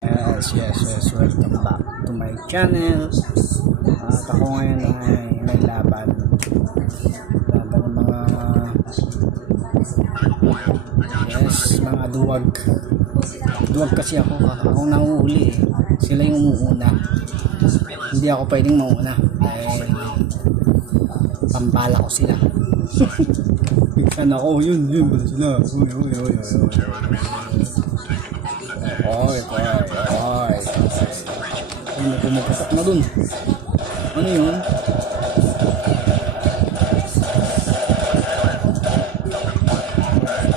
Yes, welcome back to my channel. At ako ngayon ay may laban ng mga mga duwag kasi ako nanguhuli sila yung umuuna, hindi ako pwedeng mauna dahil pambala ko sila. Bigsan ako, yun pala sila. Oy. May pumuputok na dun. Ano yun?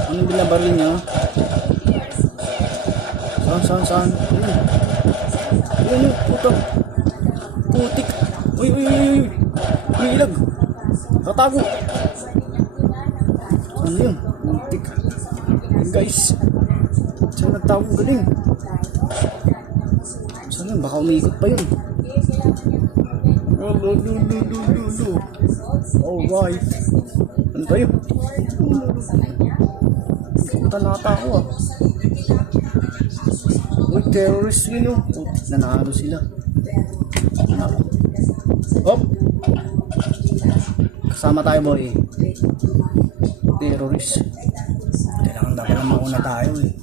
Anong binabaril niya? Saan? Ayun, putok. Putik. Uy. May ilag. Tatago. Saan yun? Putik. Guys. Saan nagtago? Galing. Saan yun? Baka umiikot pa yun. Alright. Ano tayo? Ikutan nata ako ah. Uy, terrorist yun yun. Nanalo sila. Hop! Kasama tayo boy. Terrorist. Kailangan dapat na mauna tayo eh.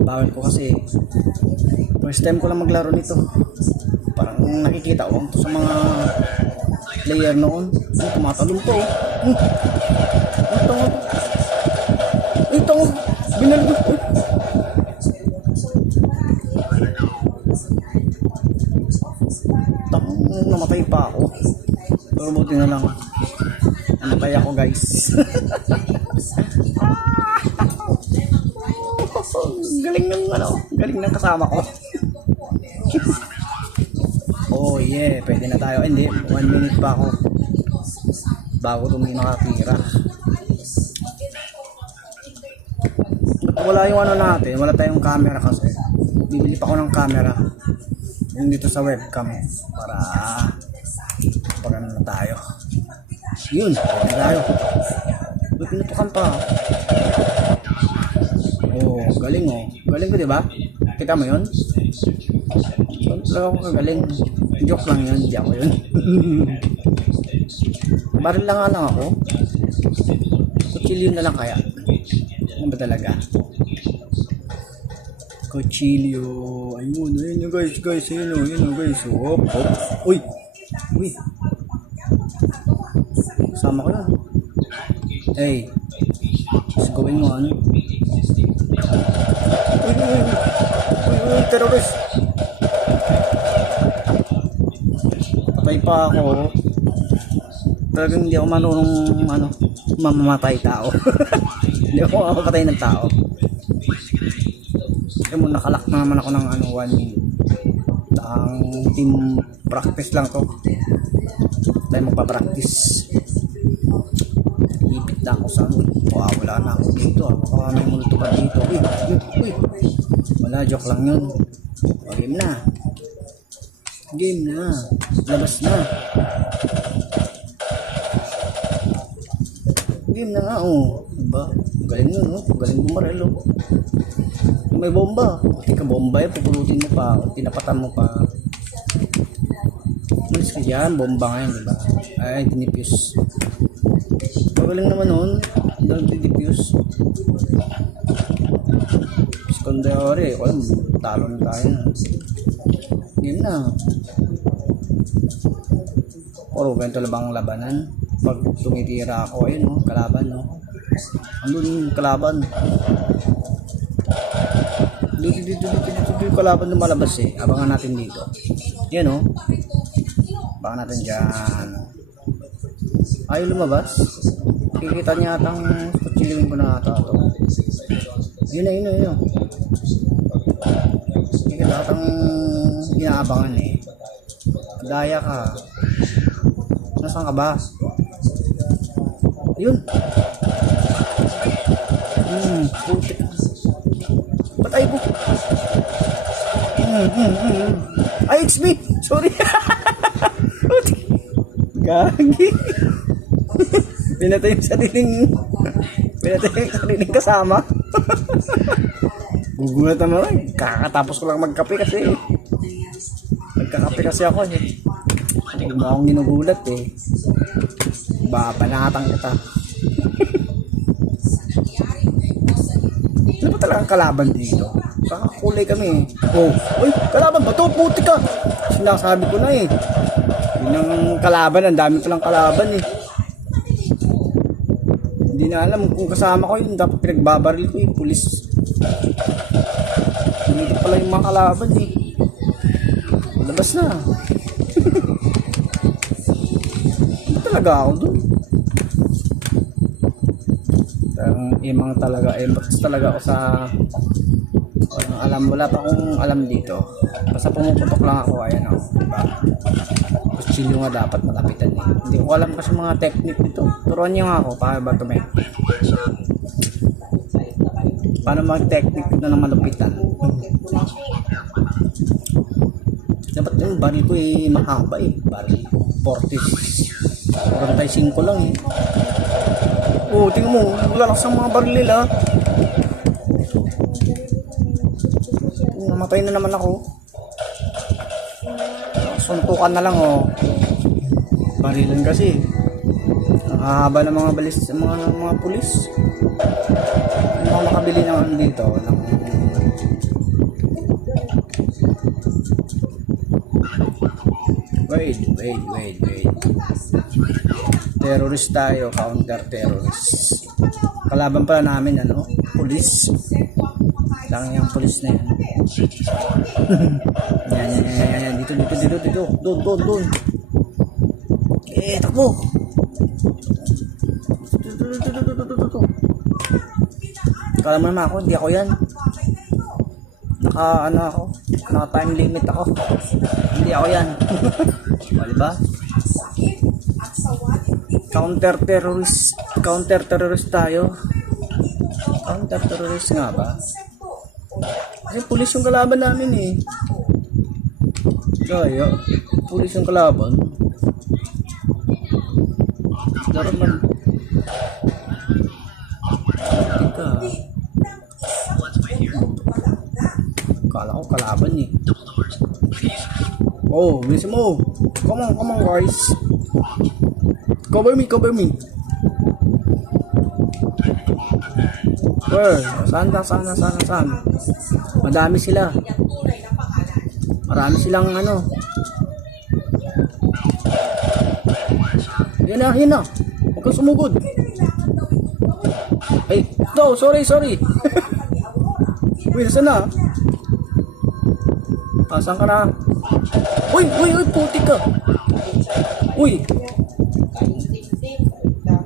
Bagal ko kasi first time ko lang maglaro nito. Parang nakikita ko sa mga player noon. Tumatalong to. Ito. Binalgo. Namatay pa ako. Pero buti na lang. Namatay ako guys. Galing ng kasama ko. Oh yeah, pwede na tayo. Hindi, 1 minute pa ako bago tumi nakatira. Wala yung ano natin, wala tayong camera kasi bibili pa ako ng camera yung dito sa webcam para pag ano na tayo. Yun, pwede tayo. May pinutukan pa. Oh, galing oh. Galing ko, diba? Kita mo yun? Talaga ako kagaling. Joke lang yun, hindi ako yun. Baril lang ako. Kutsilyo na lang kaya. Ano ba talaga? Kutsilyo. Ayun yun guys. Ayun guys. Hop. Uy. Sama ko na. Hey. Just gawin mo ano. Uy, terrorist. Patay pa ako. Talagang hindi ako marunong mamamatay tao. Hindi ako makapatay ng tao. Kaya mo nakalak na naman ako ng 1 minute. Ang team practice lang to. Tayo magpa-practice. Ipit na ako sa wala na ako dito. Baka may multo pa dito. Uy. Wala, joke lang yun. Game na. Labas na. Game na nga oh. Diba? Galing nun oh. Galing bumarelo. May bomba. Hindi ka bomba eh. Pupulutin mo pa. Tinapatan mo pa. Malis ka dyan. Bomba ngayon diba? Ay, dinipuse. Magaling naman nun. Dinipuse. Secondary. Talo na tayo. Game na. Puro ganito labang labanan. Pag tumitira ako, ayun no, kalaban no. Andun yung kalaban. Dito yung kalaban lumalabas eh. Abangan natin dito. Yan no. Abangan natin dyan. Ayaw lumabas. Kikita niya atang kutsiliwin ko na ata ito. Yun na. Kikita atang inaabangan eh. Daya ka. Nasaan ka ba? Yun. Putik. Patay po. Ay, it's me. Sorry. Gagi. Pinatay yung sariling kasama. Gugulat naman. Kakatapos ko lang magkape kasi. Nagkakape kasi ako eh. Huwag mo akong ginugulat eh. Babanatan kita. Ano ba talagang kalaban dito? Kakakulay kami eh. Oh, uy, kalaban ba to? Puti ka! Sinasabi ko na eh. Yun ang kalaban, ang dami palang kalaban eh. Hindi na alam kung kasama ko yun. Dapat pinagbabaril ko yung pulis. Dito pala yung mga kalaban eh. Labas na. Hindi talaga ako dun. Imang talaga, talaga ako sa alam, wala pa akong alam dito. Basta pumuputok lang ako, ayan ako, diba? Kutsilyo nga dapat malapitan eh. Hindi ko alam kasi mga technique dito. Turuan niyo nga ako, paano ba ito may? Paano mag-technique na ng malupitan? Dapat yung baril ko eh, mahaba eh. Baril 45 lang eh. Oh, tingnan mo, lalakas ang mga baril nila. Namatay na naman ako. Suntukan na lang oh. Barilan kasi. Ang haba ng mga balis, mga pulis. Hindi ako makabili ng dito. Wait. Terrorist tayo, counter-terrorist. Kalaban pala namin, ano? Pulis. Lang yung pulis na yan. Yan. Dito. Doon. Takbo. Kala mo naman ako, hindi ako yan. Naka time limit ako. Hindi ako yan. O, diba? Counter-terrorist tayo. Counter-terrorist nga ba? Kasi pulis yung kalaban namin eh. Kaya, pulis yung kalaban. Dapat man. Kala ko kalaban eh. Oh, bilisan mo. Come on guys. Cover me. Where? Saan? Madami sila. Marami silang ano. Yan na. Huwag kang sumugod. Ay, no, sorry. Uy, saan na? Saan ka na? Uy, puti ka. Uy.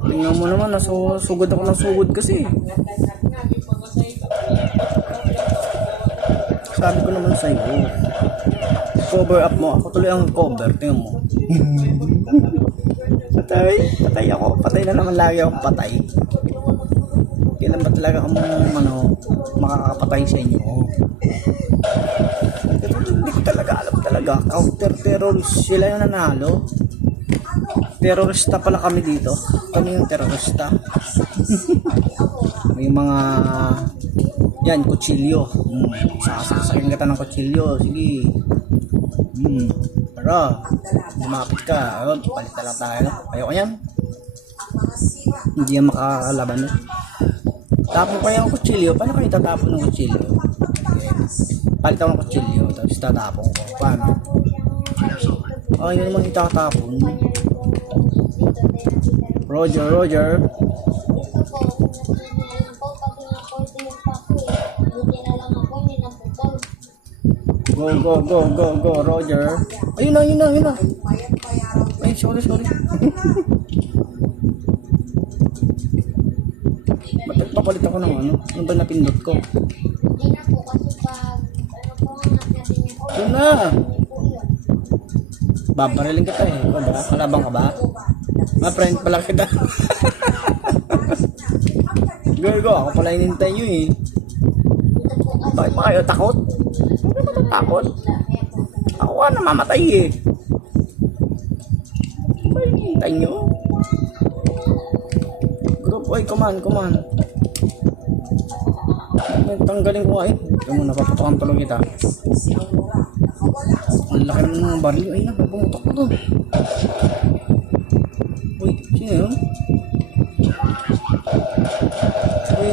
Tingnan mo naman, sugod ako ng sugod kasi. Sabi ko naman sa'yo, cover up mo. Ako tuloy ang cover, tingnan mo. Patay ako. Patay na naman lagi akong patay. Kailan ba talaga akong makakapatay sa inyo? Hindi ko talaga alam talaga. Counter-terrorist sila yung nanalo. Terorista pala kami dito. Kami yung terorista. May mga yan, kutsilyo. Sasakin kita ng kutsilyo. Sige. Tara. Lumapit ka. Palit na lang tayo. Ayoko yan. Hindi yan makakalaban. Tapon ko yung kutsilyo. Paano kayo tatapon ng kutsilyo? Palit ako ng kutsilyo. Tapos tatapon ko. Paano? Yun naman itatapon. Roger. Go, Roger. Ayun na. Ay, sorry. Ba't papalit ako ng ano? Ano ba napindot ko? Yun na. Babarilin kita eh. Ikaw ba? Kalabang ka ba? Friend pala kita. Go. Ako pala hinintay nyo eh. Bakit pa kayo takot? Takot? Ako nga namamatay eh. Bakit hinintay nyo? Group, come on. Tanggalin ko nga eh. Ito mo, napaputokan tuloy kita. Ang laki ng mga baril. Ay, napapumutok ko to. Uy, sino yun? Uy.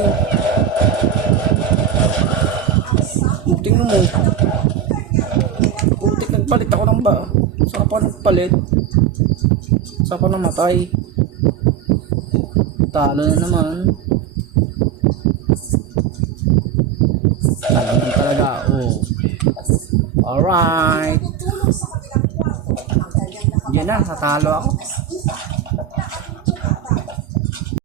Tingnan mo. Putik, nagpalit ako ng ba? Saka pa nagpalit. Saka pa namatay. Talo na naman. Talo na talaga. Oh. Alright. Yan na, natalo ako.